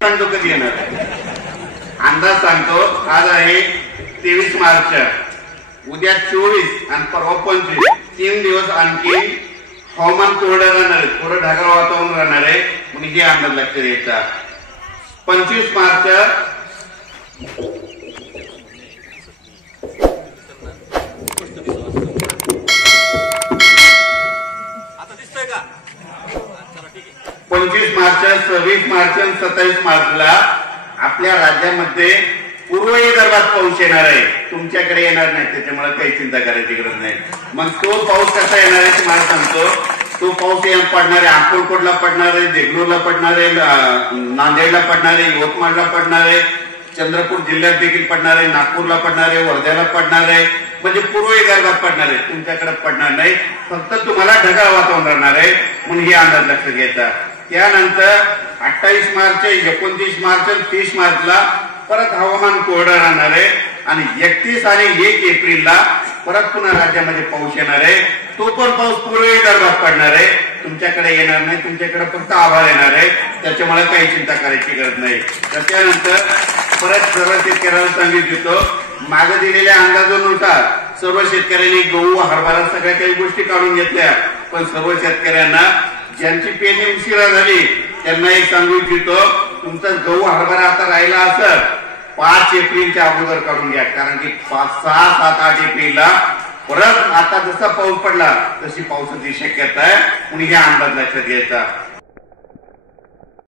सांगतो कधी येणार आहे अंदाज सांगतो। आज आहे 23 मार्च, उद्या 24 आणि परवा 25, 3 दिवस आणखी हवामान कोरडं राहणार आहे, थोडं ढगाळ वातावरण राहणार आहे म्हणून हे अंदाज लक्षात घ्यायचा। 25 मार्च आता दिसतोय का? 25 मार्च, 26 मार्च आणि 27 मार्चला आपल्या राज्यामध्ये पूर्व विदर्भात पाऊस येणार आहे, तुमच्याकडे येणार नाही, त्याच्यामुळे काही चिंता करायची गरज नाही। मग तो पाऊस कसा येणार आहे तुम्हाला सांगतो। तो पाऊस पडणार आहे अक्कलकोटला पडणार आहे, देगलूरला पडणार आहे, नांदेडला पडणार आहे, यवतमाळला पडणार आहे, चंद्रपूर जिल्ह्यात देखील पडणार आहे, नागपूरला पडणार आहे, वर्ध्याला पडणार आहे, म्हणजे पूर्व विदर्भात पडणार आहे, तुमच्याकडे पडणार नाही। फक्त तुम्हाला ढगाळ वातावरण राहणार आहे म्हणून हे अंदाज लक्षात घ्यायचा। त्यानंतर 28 मार्च, 29 मार्च आणि 30 मार्चला परत हवामान कोरडं राहणार आहे आणि 31 आणि 1 एप्रिलला परत पुन्हा राज्यामध्ये पाऊस येणार आहे। तो पण पाऊस पूर्व विदर्भात पडणार आहे, तुमच्याकडे येणार नाही, तुमच्याकडे फक्त आभाळ येणार आहे, त्याच्यामुळे काही चिंता करायची गरज नाही। त्याच्यानंतर परत सर्व शेतकऱ्यांना सांगितलं मागे दिलेल्या अंदाजानुसार सर्व शेतकऱ्यांनी गहू हरभरा सगळ्या काही गोष्टी काढून घेतल्या, पण सर्व शेतकऱ्यांना ज्यांची पेरणी उशिरा झाली त्यांना एक सांगू इच्छितो, तुमचा गहू हरभरा आता राहिला असं 5 एप्रिलच्या अगोदर काढून घ्या, कारण की 5, 6, 7, 8 एप्रिलला परत आता जसा पाऊस पडला तशी पावसाची शक्यता आहे म्हणून हे अंदाज लक्षात घ्यायचा।